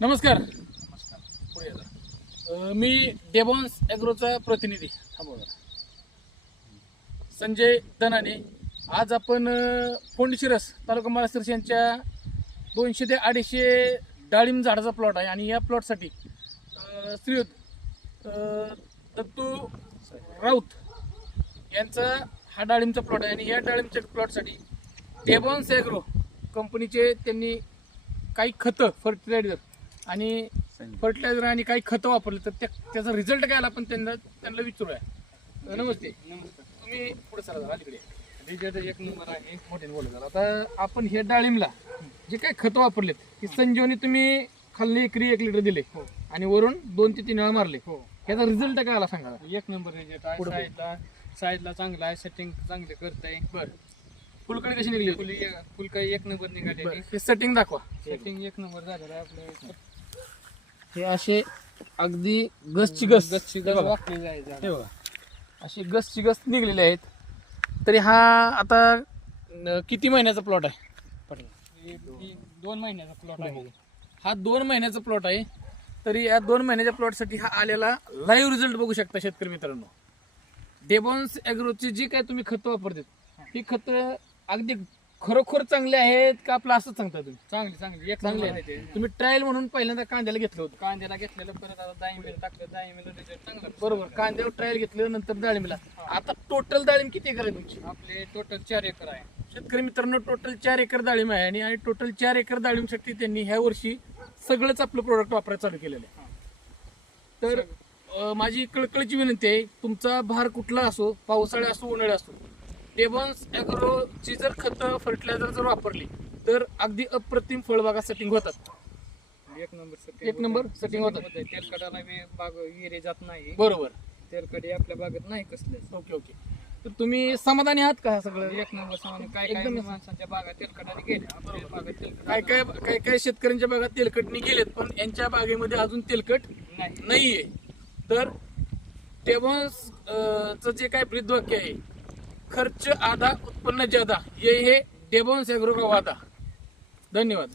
नमस्कार. पुढे या जरा. मी डेबॉन्स ॲग्रोचा प्रतिनिधी संजय दनाने. आज आपण फोंडशिरस तालुका माळशिरस यांच्या 200 ते 250 डाळिंब झाडाचा प्लॉट आहे आणि या प्लॉटसाठी श्रीयुत दत्तू राऊत यांचा हा डाळिंबचा प्लॉट आहे आणि या डाळिंबच्या प्लॉटसाठी डेबॉन्स ॲग्रो कंपनीचे त्यांनी काही खतं आणि काही खतं वापरले तर त्याचा रिझल्ट काय आला आपण त्यांना विचारूया. नमस्ते. तुम्ही पुढे सर जरा तिकडे. रिझल्ट एक नंबर आहे. मोठ्याने बोला जरा. आता आपण हे डाळिंबला जे काय खतं वापरलेत की संजीवनी तुम्ही खाल्ली एकरी 1 लिटर दिले आणि वरून 2 ते 3 वेळा मारले. याचा रिझल्ट काय आला सांगा. एक नंबर रिझल्ट आहे. साईडला चांगला आहे, सेटिंग चांगले करताय. बरं. फुलकडी कशी निघली होती? फुलकाई एक नंबर निघाली. हे सेटिंग दाखवा. सेटिंग एक नंबर झालेलं आहे आपलं. हे असे अगदी गसची गस वाकलेलं आहे झाड. हे बघा असे गसची गस निघलेले आहेत. तरी हा आता किती महिन्याचा प्लॉट आहे? हे 2 महिन्याचा प्लॉट आहे. हा 2 महिन्याचा प्लॉट आहे. तरी या 2 महिन्याच्या प्लॉटसाठी हा आलेला लाईव्ह रिझल्ट बघू शकता शेतकरी मित्रांनो. डेबॉन्स ॲग्रोची जी काय तुम्ही खतं वापरतात ही खतं अगदी खरोखर चांगले आहेत का आपलं असंच सांगता तुम्ही? चांगली एक चांगले चांगले आहे. आहे. तुम्ही ट्रायल म्हणून पहिल्यांदा कांद्याला घेतलं होतं. कांद्याला घेतलेलं, परत आता डाळिंबीला टाकलं. डाळिंबीला रिझल्ट चांगला. बरोबर. कांद्यावर ट्रायल घेतलं, नंतर डाळिंबला. आता टोटल डाळिंब किती एकर आहे तुमची? आपले टोटल 4 एकर आहे. शेतकरी मित्रांनो, टोटल 4 एकर डाळिंब आहे आणि टोटल 4 एकर डाळिंबसाठी त्यांनी ह्या वर्षी सगळंच आपलं प्रोडक्ट वापरायला चालू केलेलं आहे. तर माझी कळकळीची विनंती आहे, तुमचा भार कुठला असो, पावसाळा असो उन्हाळा असो, डेबॉन्स ॲग्रोची जर खतं फर्टिलायझर जर वापरली तर अगदी अप्रतिम फळबागा सेटिंग होतात. एक नंबर सेटिंग होतात. तेलकटाला बी बाग हिरे जात नाही. बरोबर. तेलकटी आपल्या बागेत नाही कसलेच. ओके. तर तुम्ही समाधानी आहात का सगळं? एक नंबर सामान. काय एकदम माणसांच्या बागा तेलकटाने गेल्या. आपल्या बागेत तेलकट काय शेतकऱ्यांच्या बागात तेलकटणी गेलेत, पण यांच्या बागेमध्ये अजून तेलकट नाहीये. तर डेबॉन्स चं जे काय ब्रीदवाक्य आहे, खर्च आधा उत्पन्न ज्यादा, हे डेबॉन्स ॲग्रो का वादा. धन्यवाद.